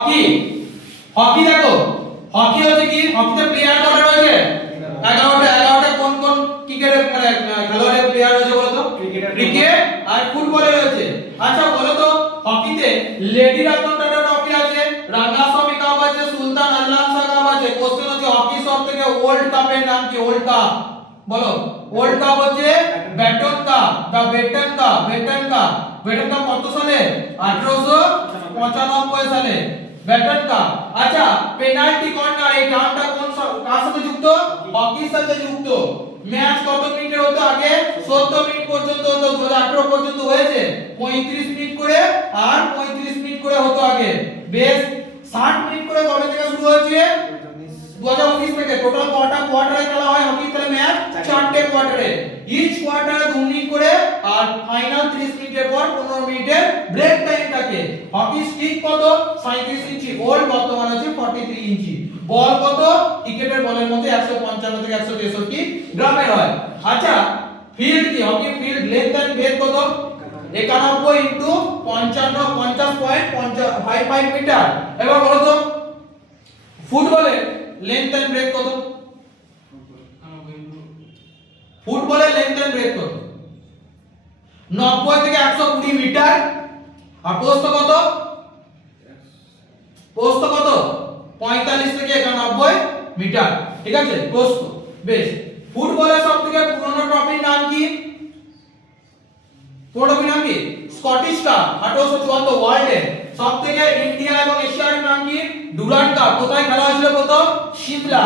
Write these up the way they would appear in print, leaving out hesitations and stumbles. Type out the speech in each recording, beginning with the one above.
hockey hockey দেখো hockey হচ্ছে কি হকিতে প্লেয়ার কত রয়েছে 11টা কোন কোন ক্রিকেটের মানে খেলোয়াড়ের প্লেয়ার রয়েছে বলো তো ক্রিকেট আর ফুটবলে রয়েছে আচ্ছা বলো তো হকিতে লেডি রতন টাটা ট্রফি আছে রাঙ্গাস্বামী কাপ আছে সুলতান আল্লাহ শাহ কাপ আছে কোশ্চেন হচ্ছে হকি সবথেকে ওল্ড কাপের নাম কি ওল্ড কাপ বলো ওল্ড কাপ হচ্ছে ব্যাটন কাপ দা বেটন কাপ কত সালে 1895 সালে ব্যাটন কাপ আচ্ছা পেনাল্টি কর্নার এই টার্মটা কোন কার সাথে যুক্ত হকির সাথে যুক্ত ম্যাচ কত মিনিটের হতো আগে 70 মিনিট পর্যন্ত হতো 2018 পর্যন্ত হয়েছে 35 মিনিট করে আর 35 মিনিট করে হতো আগে বেশ 60 মিনিট করে কবে থেকে শুরু হয়েছে 2019 থেকে টোটাল কটা কোয়ার্টারে খেলা হয় হকি তাহলে ম্যাচ চারটে কোয়ার্টারে ইচ কোয়ার্টারে 2 মিনিট করে আর ফাইনাল 30 মিনিটের পর 15 মিনিটের ব্রেক টাইম থাকে হকি স্টিক কত 37 ইঞ্চি ওল্ড বর্তমানে আছে 43 ইঞ্চি বল কত ক্রিকেটের বলের মধ্যে 155 থেকে 163 গ্রামের হয় আচ্ছা ফিল্ড কি hockey field length and breadth কত 91 ইনটু 55 50.55 মিটার এবার বলো তো ফুটবলে লেন্থ এন্ড ব্রেডথ কত ফুটবলের লেন্থ এন্ড ব্রেডথ কত 90 থেকে 120 মিটার আর প্রস্থ কত 45 থেকে 91 মিটার ঠিক আছে প্রস্থ বেশ ফুটবলের সবথেকে পুরনো ট্রফির নাম কি ট্রফির নাম কি স্কটিশ কাপ 1874 ওয়ার্ল্ডে সবথেকে ইন্ডিয়া এবং এশিয়ার নাম কি ডুরান্ড কাপ কোথায় খেলা হয়েছিল কত সিমলা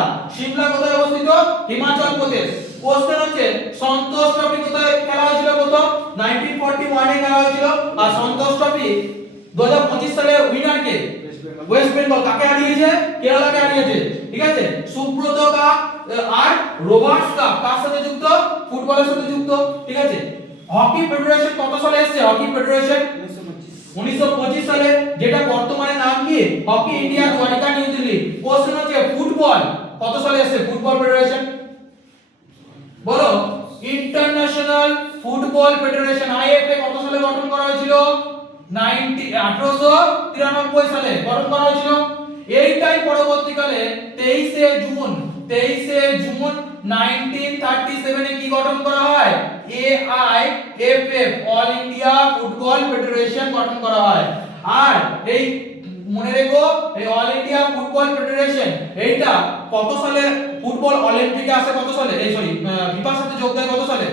কোথায় অবস্থিত হিমাচল প্রদেশ কোশ্চেন হচ্ছে সন্তোষ ট্রফি কোথায় খেলা হয়েছিল কত 1941 এ খেলা হয়েছিল আর সন্তোষ ট্রফি 2025 সালে উইনার কে ওয়েস্ট বেঙ্গল কাকে হারিয়েছে কেরালাকে হারিয়েছে ঠিক আছে সুব্রত কাপ আর রোবার্টস কাপ কার সাথে যুক্ত ফুটবলের সাথে যুক্ত ঠিক আছে হকি ফেডারেশন কত সালে এসেছে হকি ফেডারেশন 1925 সালে যেটা বর্তমানে নাম কি hockey India Dwarika new Delhi question হচ্ছে ফুটবল কত সালে এসেছে ফুটবল ফেডারেশন বলো ইন্টারন্যাশনাল ফুটবল ফেডারেশন আইএফএ কত সালে গঠন করা হয়েছিল 1893 সালে গঠন করা হয়েছিল এইটাই পরবর্তীকালে 23 জুন 1937 এ কি গঠন করা হয় AIFF all India football federation গঠন করা হয় আর এই মনে রেখো এই অল ইন্ডিয়া ফুটবল ফেডারেশন এইটা কত সালে ফুটবল অলিম্পিকে আসে কত সালে এই সরি ফিফার সাথে যোগ দেয় কত সালে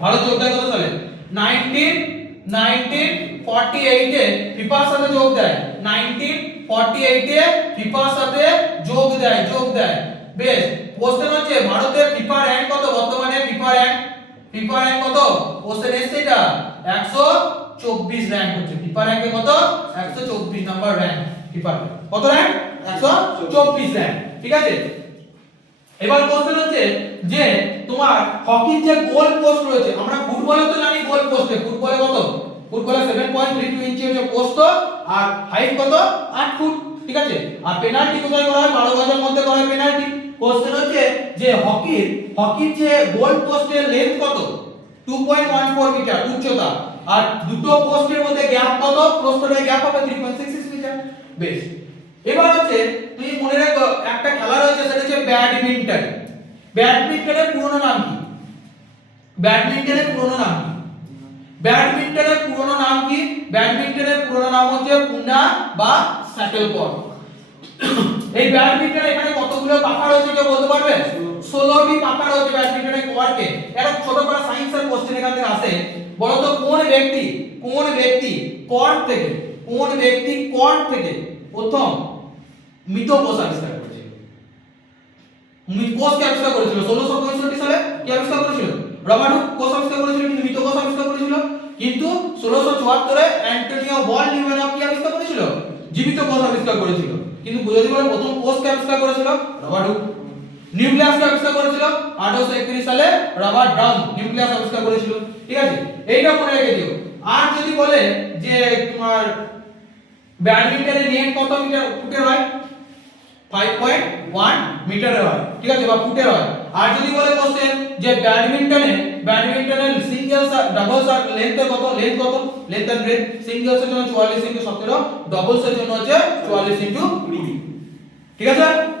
ভারত যোগ দেয় কত সালে 1948 এ ফিফার সাথে যোগ দেয় 1948 এ ফিফার সাথে যোগ দেয় বেশ কোশ্চেন হচ্ছে ভারতের ফিফা র‍্যাঙ্ক কত বর্তমানে ফিফা র‍্যাঙ্ক কত কোশ্চেন এসেছে এটা 124 র‍্যাঙ্ক হচ্ছে ফিফা র‍্যাঙ্কে কত 124 নাম্বার র‍্যাঙ্ক ফিফা কত র‍্যাঙ্ক 124 র‍্যাঙ্ক ঠিক আছে এবার কোশ্চেন হচ্ছে যে তোমার হকির যে গোল পোস্ট রয়েছে আমরা ফুটবলে তো জানি গোল পোস্টে ফুটবলে কত ফুটবলে 7.32 ইঞ্চি হচ্ছে পোস্ট আর হাইট কত 8 ফুট ঠিক আছে আর পেনাল্টি কোথায় করা হয় 12 গজের মধ্যে করা হয় পেনাল্টি কোশ্চেন হচ্ছে যে হকির যে গোল পোস্টের লেন্থ কত 2.14 মিটার উচ্চতা আর দুটো পোস্টের মধ্যে গ্যাপ কত প্রস্থের গ্যাপ হবে 3.66 মিটার বেশ এবার হচ্ছে তুমি মনে রাখো একটা খেলা রয়েছে সেটা হচ্ছে ব্যাডমিন্টনের পুরনো নাম কি ব্যাডমিন্টনের পুরনো নাম হচ্ছে পুনা বা শাটলকক এই ব্যাডমিন্টনে এখানে কতগুলো পাখা রয়েছে কেউ বলতে পারবে 16টি পাখা রয়েছে ব্যাডমিন্টনের কোয়ার্টে একটা ছোট করে সায়েন্সের কোশ্চেন এখান থেকে আসে বলো তো কোন ব্যক্তি কোয়ার্ট থেকে প্রথম মৃত কোষ আবিষ্কার করেছিল কোষকে আবিষ্কার করেছিল 1665 সালে কি আবিষ্কার করেছিল রবার্ট হুক কোষ আবিষ্কার করেছিল কিন্তু মৃত কোষ আবিষ্কার করেছিল কিন্তু 1674 এ অ্যান্টোনিও বল লিউমেনভ কি আবিষ্কার করেছিল জীবিত কোষ আবিষ্কার করেছিল কিন্তু যদি বলে প্রথম কোষকে আবিষ্কার করেছিল রবার্ট হুক নিউক্লিয়াসকে আবিষ্কার করেছিল 1831 সালে রবার্ট ব্রাউন নিউক্লিয়াস আবিষ্কার করেছিল ঠিক আছে এইটা মনে রেখে দিও আর যদি বলে যে তোমার ব্যাডমিন্টনের নেট কত মিটার ফুটের হয় 5.1 মিটারের হয় ঠিক আছে বা ফুটের হয় আর যদি বলে কোশ্চেন যে ব্যাডমিন্টনের সিঙ্গেলস আর ডাবলস আর লেন্থ কত লেন্থ এন্ড ব্রেডথ সিঙ্গেলস এর জন্য 44 ইনটু 17 ডাবলস এর জন্য হচ্ছে 40 ইনটু 20 ঠিক আছে